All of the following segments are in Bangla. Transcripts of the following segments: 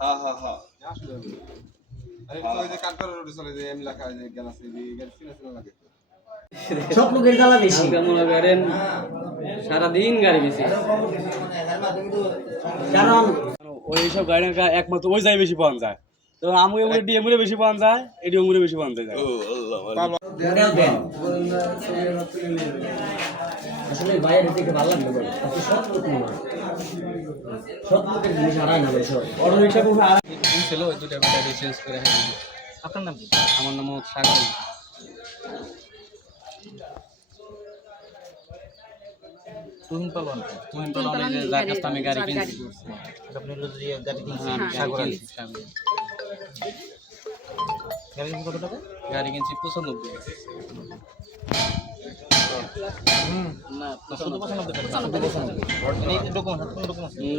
হ্যাঁ হ্যাঁ হ্যাঁ সব লোকের জ্বালা বেশি। মনে করেন সারাদিন গাড়ি বেশি, কারণ ওই সব গাড়ি একমাত্র ওই জায়গায় বেশি পাওয়া যায়। তো আমি ডিএমুরে বেশি পাওয়া যায়, এডিএমুরে বেশি পাওয়া যায়। মডেল দেন আসলে বাইরে থেকে ভালো লাগলো ভাই, আপনি সব লোক মনে সব লোকের জিনিস হারায় না ভাই। সব অটো রিক্সা কোনো ছিল ওই দুটা ব্যাটারি চেঞ্জ করে। হ্যাঁ, আপনার নাম কি? আমার নাম সাগর। তুহিন পালন। তুহিন তো আমি যে যার কাছে আমি গাড়ি কিনছি, আপনি গাড়ি কিনছেন হ্যাঁ, সাগর আলী। সাগর। গাড়ি কিনছেন কত টাকা? গাড়ি কিনছি 95। না, 95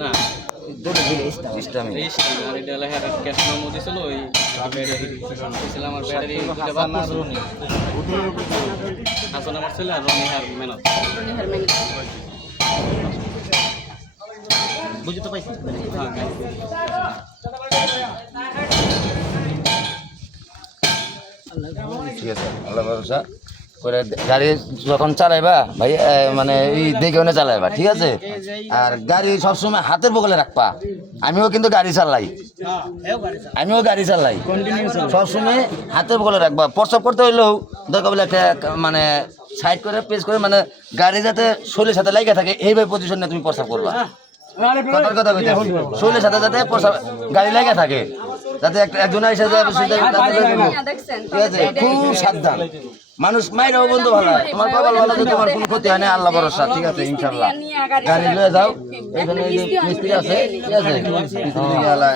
না, আর এটা লেখা ক্যাশ মেমো দিছিল। ওই ছিল আমার ব্যাটারি দুটা বাদ করছে। হাসান আমার ছিল আর রনি আর মেহনত। বুঝতে পাইছি। হ্যাঁ, ঠিক আছে, আল্লাহ ভরসা করে গাড়ি যখন চালাইবা ভাই মানে এই দেখে ওনে চালাইবা, ঠিক আছে? আর গাড়ি সবসময় হাতের বগলে রাখবা। আমিও কিন্তু গাড়ি চালাই, সবসময় হাতের বগলে রাখবা। প্রস্রাব করতে হইলেও দরকার বলে একটা মানে সাইড করে পেস করে, মানে গাড়ি যাতে শরীরের সাথে লেগে থাকে এইভাবে পজিশন নিয়ে তুমি প্রস্রাব করবা। কথার কথা কইতে শরীরের সাথে যাতে প্রস্রাব গাড়ি লেগে থাকে, যাতে একজনের এসে যায়, ঠিক আছে? খুব সাবধান। মানুষ মাইরাও বন্ধু ভালো, তোমার কপাল ভালো, তোমার কোনো ক্ষতি হয় না, আল্লাহ ভরসা, ঠিক আছে? ইনশাল্লাহ গাড়ি লয়ে যাও, এখানে এই যে মিস্ত্রি আছে, ঠিক আছে? মিস্ত্রি দিকে আল্লাহ